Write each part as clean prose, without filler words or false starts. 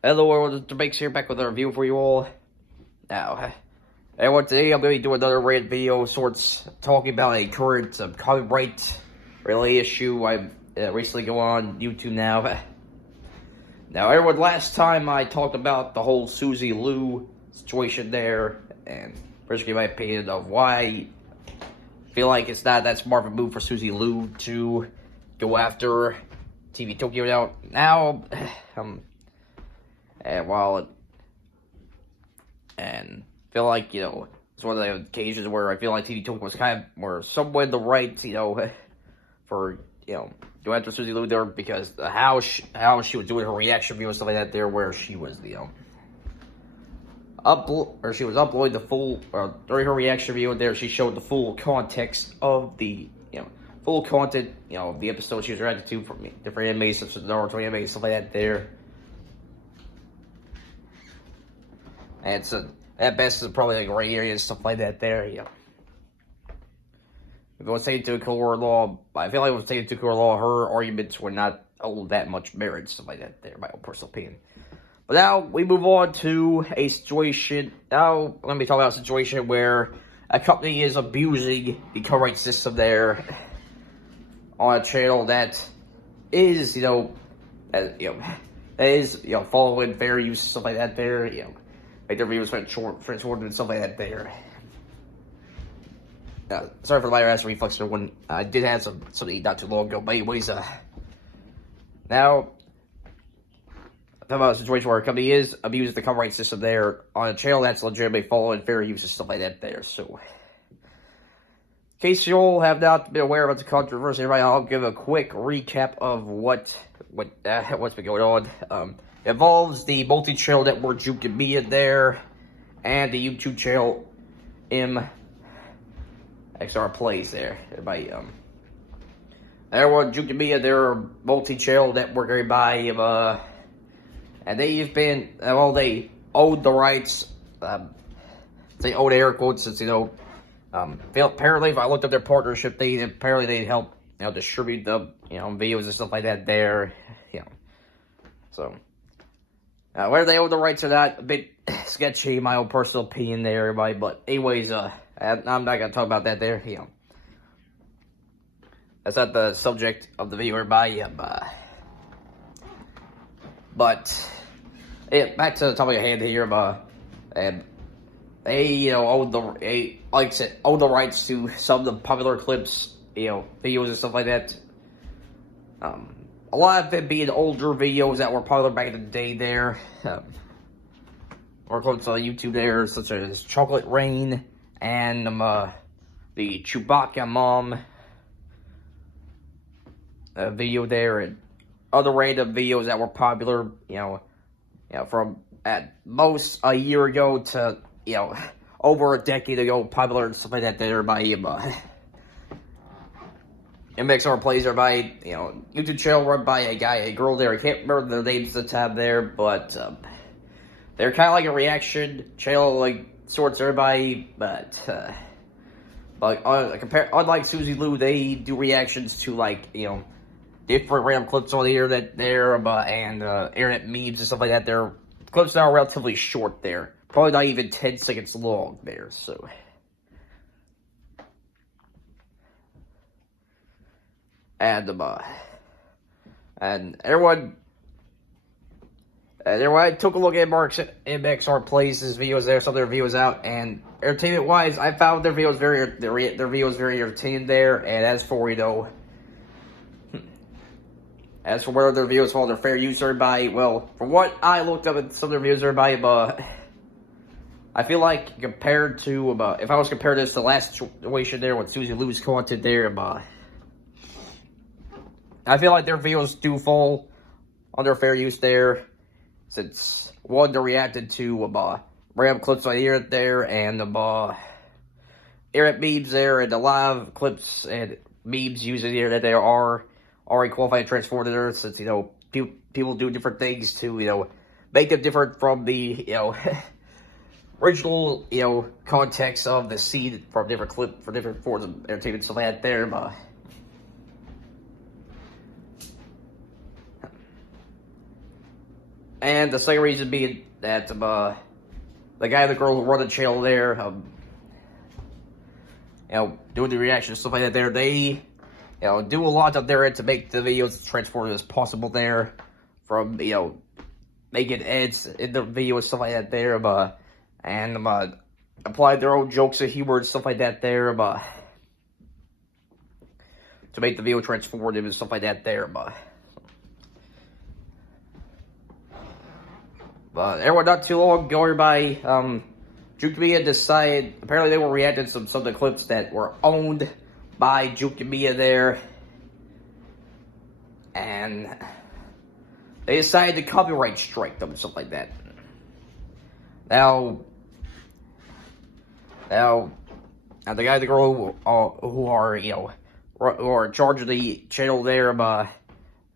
Hello everyone, Mr. Bakes here, back with a review for you all. Now, everyone, today I'm going to do another rant video, sorts, talking about a current copyright related issue I've recently go on YouTube now. Now, everyone, last time I talked about the whole Susie Lou situation there, and basically my opinion of why I feel like it's not that smart of a move for Susie Lou to go after TV Tokyo now. And feel like, it's one of the occasions where I feel like TV Tokyo was kind of more somewhat in the right, for, go after Susie Lou there, because how she was doing her reaction video and stuff like that there, where she was, she was uploading the full, during her reaction video there, she showed the full context of the, full content, of the episode she was reacting to from different animes, such as Naruto anime, stuff like that there. And so, at best, it's probably like gray area and stuff like that there, If it was taken to court law, I feel like it was taken to court law, her arguments were not hold that much merit, stuff like that there, my own personal opinion. But now, we move on to a situation, now, let me talk about a situation where a company is abusing the copyright system there on a channel that is, that is, following fair use, stuff like that there, like their videos went short and stuff like that there. Sorry for the minor ass reflex there when I did have something to eat not too long ago. But anyways, now, talking about a situation where a company is abusing the copyright system there on a channel that's legitimately following fair use and stuff like that there. So, in case you all have not been aware about the controversy, I'll give a quick recap of what's been going on. Involves the multi-channel network Jukin Media there, and the YouTube channel MXR Plays there. Everybody, everyone, Jukin Media, they're a multi-channel network, everybody, and they've been, they own the rights, they own air quotes, since, apparently, if I looked up their partnership, they help, distribute the, videos and stuff like that there, so. Whether they own the rights or not, a bit sketchy, in my own personal opinion there, everybody. But anyways, I'm not going to talk about that there, That's not the subject of the video, everybody. But, yeah, back to the topic at hand here, and they, own like I said, own the rights to some of the popular clips, videos and stuff like that. A lot of it being older videos that were popular back in the day there. Or clips on YouTube there, such as Chocolate Rain and the Chewbacca Mom video there, and other random videos that were popular, from at most a year ago to, over a decade ago, popular and stuff like that there by MXR Plays are by, YouTube channel run by a girl there. I can't remember their names at the time there, but they're kind of like a reaction channel, like sorts everybody. But unlike Susie Lou, they do reactions to like different random clips on the internet there, and internet memes and stuff like that. They're clips that are relatively short there, probably not even 10 seconds long there. So. And everyone took a look at MXR Plays' videos there, some of their videos out, and entertainment-wise, I found their videos very entertaining there. And as for whether their videos fall under fair use, everybody, well, from what I looked up at some of their videos, everybody, I feel like compared to if I was comparing this to the last situation there with Susie Lou's content there, I feel like their videos do fall under fair use there, since one, they reacted to random clips on the internet there, and internet memes there, and a lot of clips and memes using the internet there are already qualified and transformed there, since people do different things to make them different from the original context of the scene from different forms of entertainment, stuff like that there, And the second reason being that the guy and the girl who run the channel there, doing the reactions, stuff like that there, they, do a lot up there to make the videos as transformative as possible there, from, making edits in the video and stuff like that there, and, apply their own jokes and humor and stuff like that there, to make the video transformative and stuff like that there, But everyone not too long ago, everybody, Jukin decided, apparently they were reacting to some of the clips that were owned by Jukin there, and they decided to copyright strike them and stuff like that. Now, the guy and the girl who are in charge of the channel there,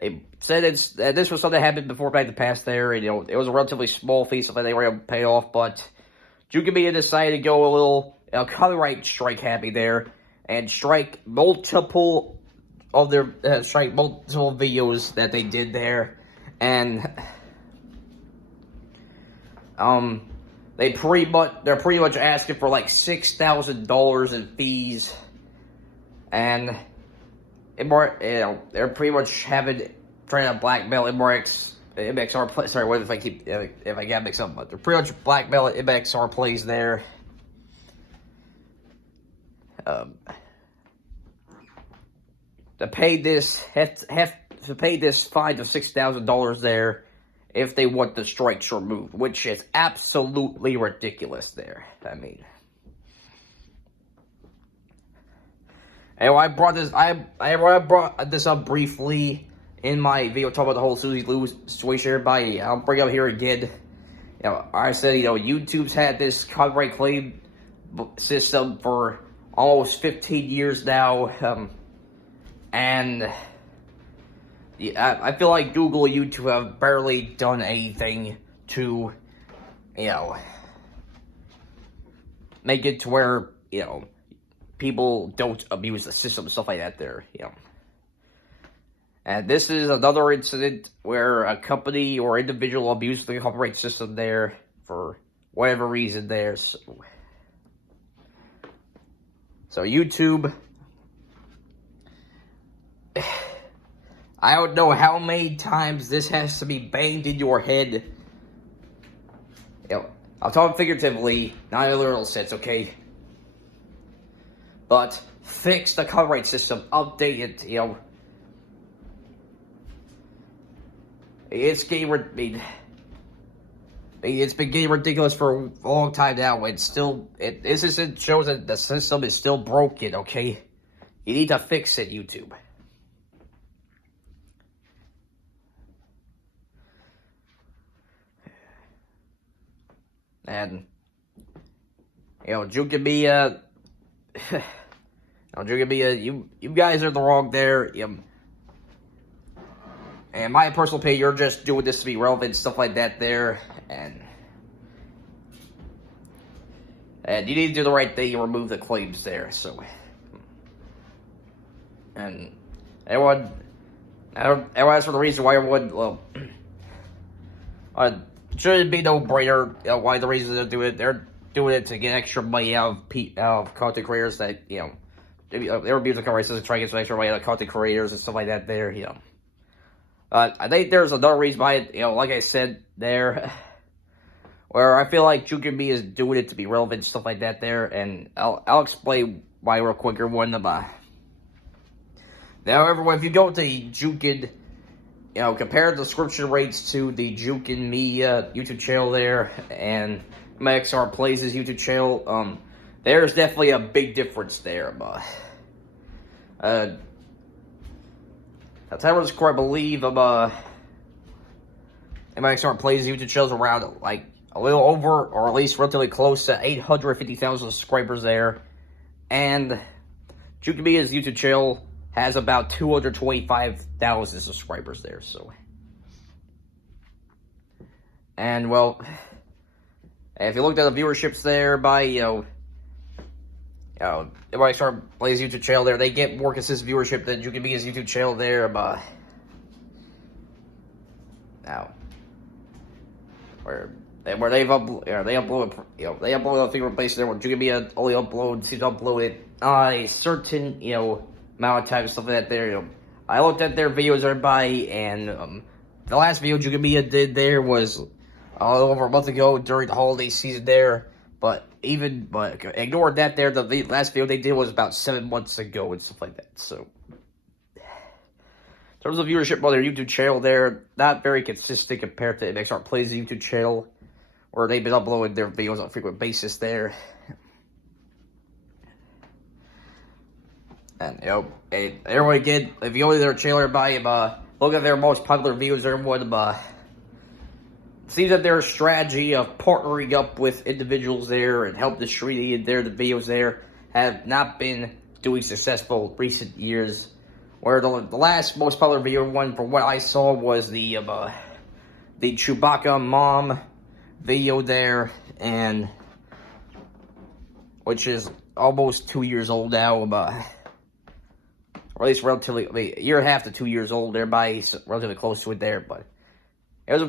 they said that this was something that happened before back in the past there, and, it was a relatively small fee, so they were able to pay off, but Jukin decided to go a little copyright strike happy there, and strike multiple videos that they did there, and they're pretty much asking for like $6,000 in fees, and they're pretty much trying to blackmail MXR. Sorry, what if I got mixed up? But they're pretty much blackmailing MXR plays there. To pay this have to pay this fine of $6,000 there if they want the strikes removed, which is absolutely ridiculous there. I mean, anyway, I brought this up briefly in my video talking about the whole Susie Lou situation. Everybody, I'll bring it up here again. I said, YouTube's had this copyright claim system for almost 15 years now, and yeah, I feel like Google and YouTube have barely done anything to, make it to where, people don't abuse the system and stuff like that there, And this is another incident where a company or individual abused the copyright system there for whatever reason there. So YouTube, I don't know how many times this has to be banged in your head. I'm talking figuratively, not in a literal sense, okay? But fix the copyright system, update it, It's getting it's been getting ridiculous for a long time now. This shows that the system is still broken, okay? You need to fix it, YouTube. And, Jukin, you guys are the wrong there. And my personal opinion, you're just doing this to be relevant, stuff like that there. And you need to do the right thing and remove the claims there. So, and everyone asks for the reason why everyone, shouldn't be no brainer. Why the reason they're doing it? They're doing it to get extra money out of content creators that they're abusing copyright systems, trying to get some extra money out of content creators and stuff like that. There, I think there's another reason why, like I said there, where I feel like Jukin is doing it to be relevant, stuff like that there, and I'll explain why real quick, everyone. Now, everyone, if you go to Jukin, compare the subscription rates to the Jukin YouTube channel there, and MXR Plays' YouTube channel, there's definitely a big difference there, That's how I believe MXR Plays YouTube channels around like a little over, or at least relatively close to 850,000 subscribers there, and Jukin YouTube channel has about 225,000 subscribers there. So, and well, if you looked at the viewerships there by MXR Plays YouTube channel there, they get more consistent viewership than Jukin YouTube channel there, now, where they upload, they upload a few places there where Jukin only seems to upload it a certain, amount of time and stuff like that there, I looked at their videos everybody, and, the last video Jukin did there was over a month ago during the holiday season there, but ignored that there, the last video they did was about 7 months ago and stuff like that, so. In terms of viewership on their YouTube channel, they're not very consistent compared to MXR Plays' YouTube channel, where they've been uploading their videos on a frequent basis there. And, everyone again, if you go to their channel, everybody, look at their most popular videos, everyone, seems that their strategy of partnering up with individuals there and help distribute the videos there have not been doing successful recent years. Where the last most popular video one, from what I saw, was the Chewbacca mom video there, and which is almost 2 years old now, or at least relatively a year and a half to 2 years old. Everybody's relatively close to it there, but it's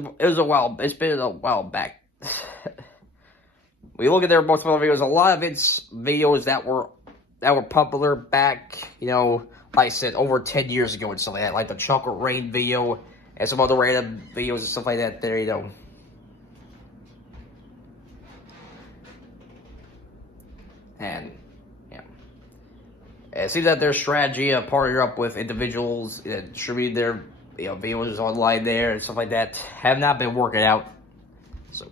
been a while back. We look at their most popular videos. A lot of it's videos that were popular back, like I said, over 10 years ago and stuff like that, like the Chocolate Rain video and some other random videos and stuff like that there, And, it seems that their strategy of partnering up with individuals, distributing their, videos online there and stuff like that have not been working out, so.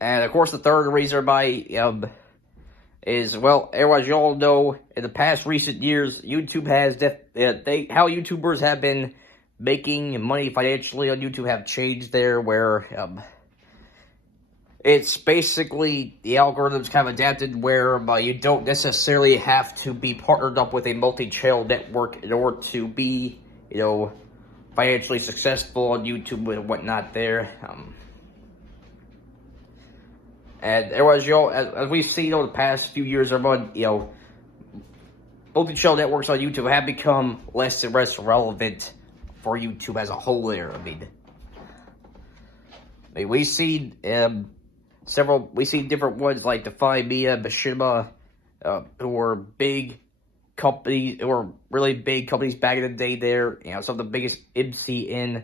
And, of course, the third reason everybody, is, well, as you all know, in the past recent years, YouTube has, how YouTubers have been making money financially on YouTube have changed there, where, it's basically, the algorithm's kind of adapted where, you don't necessarily have to be partnered up with a multi-channel network in order to be, financially successful on YouTube and whatnot there, And as we've seen over the past few years, everyone, multi-channel networks on YouTube have become less and less relevant for YouTube as a whole there. I mean we've seen different ones like Defy Media, Machinima, who were big companies, who were really big companies back in the day there. Some of the biggest MCN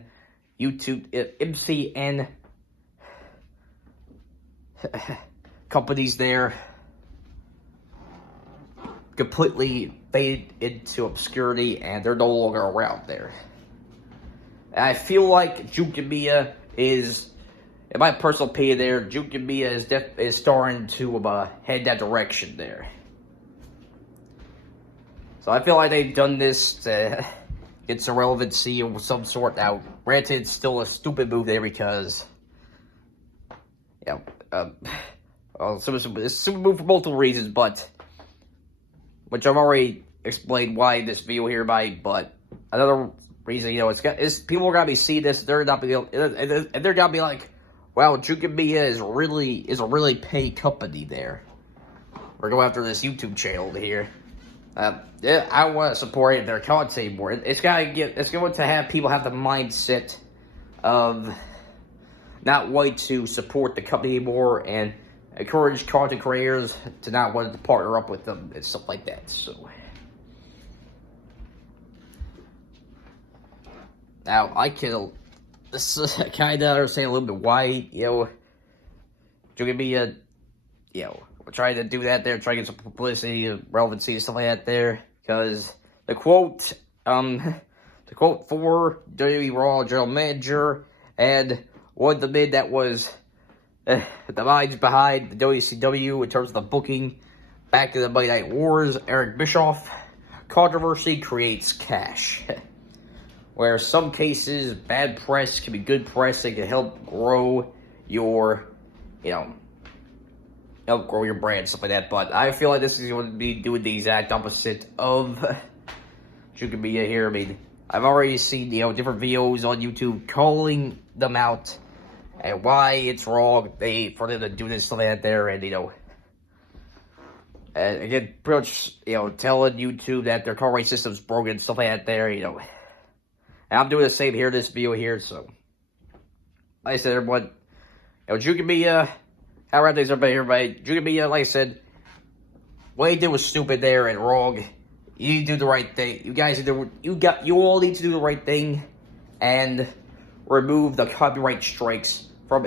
companies there completely fade into obscurity, and they're no longer around there. And I feel like Jukin is, in my personal opinion there, Jukin is starting to head that direction there. So I feel like they've done this to get some relevancy of some sort. Now, granted, it's still a stupid move there because, it's a stupid move for multiple reasons, but which I've already explained why this video here but another reason, people are gonna be seeing this, they're gonna be like, wow, Jukin is a really paid company there. We're going after this YouTube channel here. I want to support their content more. It's going to have people have the mindset of not wanting to support the company more and encourage content creators to not want to partner up with them and stuff like that. So now I can kind of understand a little bit why Jukin we're trying to do that there, trying to get some publicity, relevancy, and stuff like that there, because the quote for WWE Raw General Manager and one of the men that was the minds behind the WCW in terms of the booking back in the Monday Night Wars, Eric Bischoff, controversy creates cash. Where some cases, bad press can be good press, it can help grow your, help grow your brand, stuff like that. But I feel like this is going to be doing the exact opposite of Jukin here. I mean, I've already seen, different videos on YouTube calling them out and why it's wrong for them to do this, stuff like that there, and, and again, pretty much, telling YouTube that their copyright system's broken, stuff like that there, And I'm doing the same here in this video here, so. Like I said, everyone, Jukin how around things everybody. Jukin like I said, what he did was stupid there and wrong. You need to do the right thing. You guys you all need to do the right thing and remove the copyright strikes from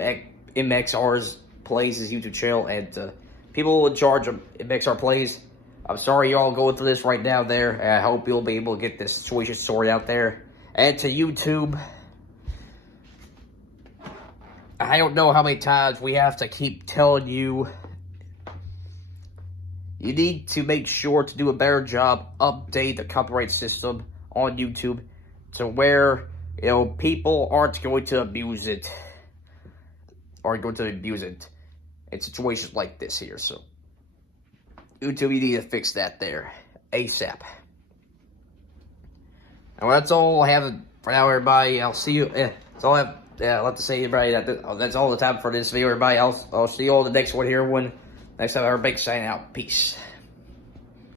MXR's Plays, his YouTube channel, and people in charge of MXR Plays. I'm sorry y'all going through this right now there, and I hope you'll be able to get this situation sorted out there. And to YouTube, I don't know how many times we have to keep telling you, you need to make sure to do a better job, update the copyright system on YouTube to where, people aren't going to abuse it, in situations like this here. So, YouTube, you need to fix that there, ASAP. And well, that's all I have for now, everybody. I'll see you, that's all I have. Yeah, I'd like to say, everybody, that's all the time for this video, everybody. I'll see you all in the next one here. Next time, everybody, sign out. Peace.